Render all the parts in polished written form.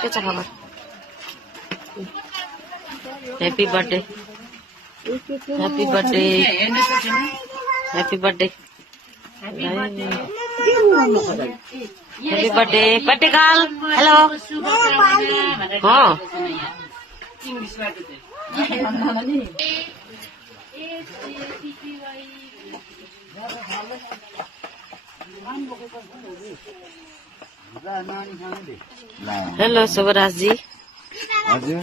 के छ खबर? Happy birthday, happy birthday, happy birthday, happy birthday, birthday girl. Hello hello Shubhraj ji. हजुर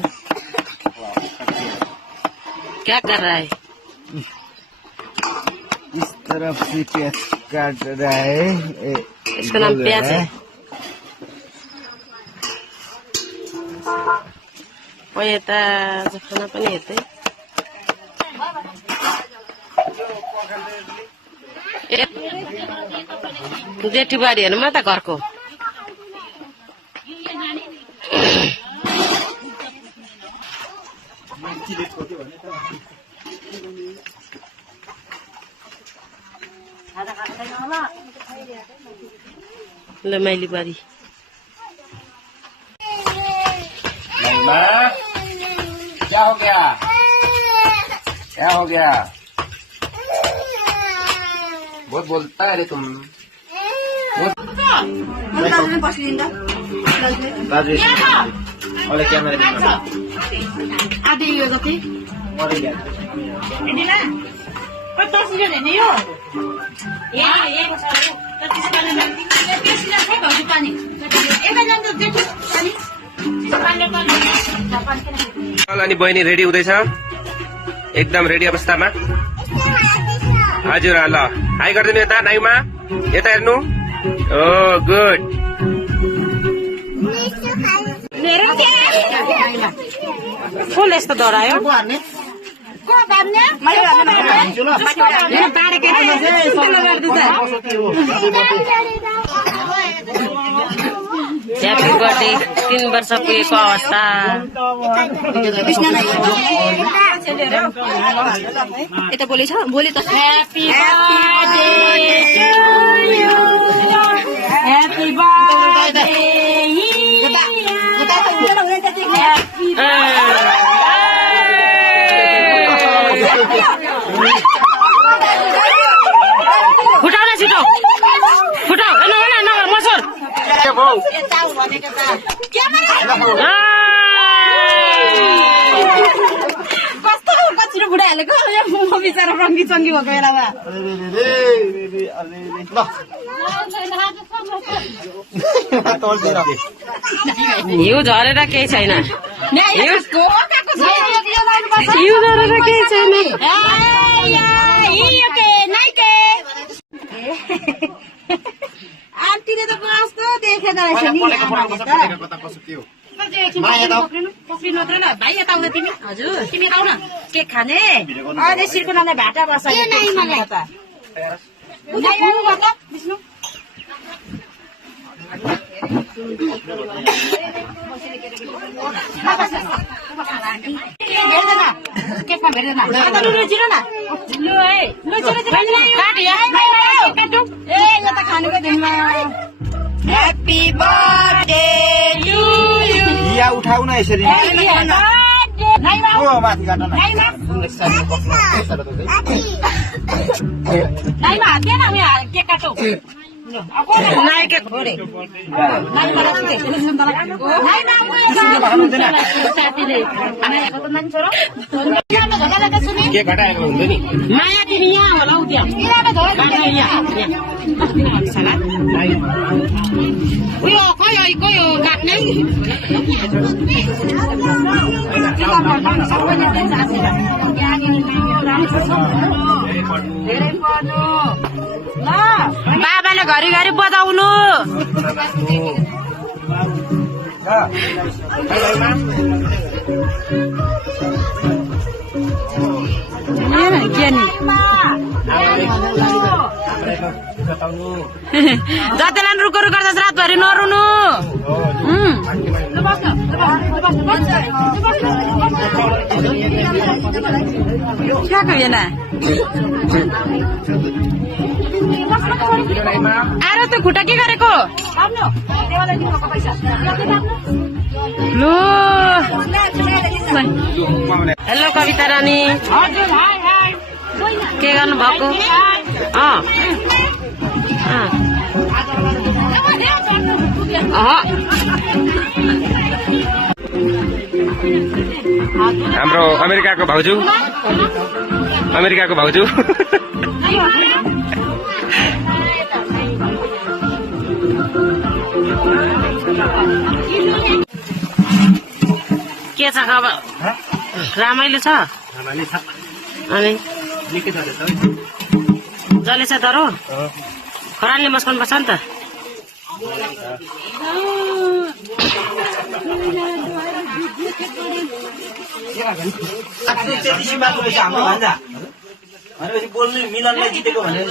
क्या कर रहा है? इस तरफ से प्याज काट रहा है। इसका नाम प्याज है। ओ यता खाना पनि हेर्दै जेठी बारी हेर्नुमा त घरको ल माइली बारी। माँ क्या हो गया? क्या हो गया? बहुत बोलता है रे तुम। और क्या मेरे आधी यो जति अनि बहिनी रेडी हुँदैछ, एकदम रेडी अवस्थामा। हजुर ल हाई गरिदिनु यता नाइमा, यता हेर्नु। ओ गुड। फुल यस्तो डरायो। Happy birthday. 3 वर्ष पुगेको अवस्था। यता बोली छ बोली त happy birthday to you, happy birthday. फुटाउन छिटो फुटाउ। मसर कस्तो पछिल्लो बुढा हालेको म बिचरा रङ्गी चङ्गी भएको बेलामा हिउँ झरेर केही छैन। हिउँ झरेर केही छैन। आन्टीले त कस्तो देखेन रहेछ नि पक्रिनु मात्र न भाइ यता आउँदा तिमी। हजुर तिमी आउ न केक खाने। अझै सिर्कुनालाई भाटा बसायो विष्णु। केकमा भेट्दैन लुचिनु न लु है ए यता खानुको दिनमा। Happy birthday to you. या उठाउ न यसरी। ओ माथि काट्न न। नाइमा हात दिएन यहाँ केक काटौ। नाइ केक छोडे नाइ मलाई के नाइ के घटाएको हुन्छ नि। माया तिमी यहाँ होला उ त्यहाँ उयो खोइ काट्ने। बाबाले घरिघरि बजाउनु। जतिलाई रुको रुको गर्छ रातभरि नरुनु। आएर त्यो खुट्टा के गरेको? आफ्नो देवालाई दिनुको पैसा लु हेलो कविता रानी हजुर हाय हाय के गर्नु भएको हाम्रो अमेरिकाको भाउजू के छ खबर रमाइलो छ अनि जलेछ तर खरालले मस्कन पर्छ नि त बोल्ने मिलनलाई जितेको भनेर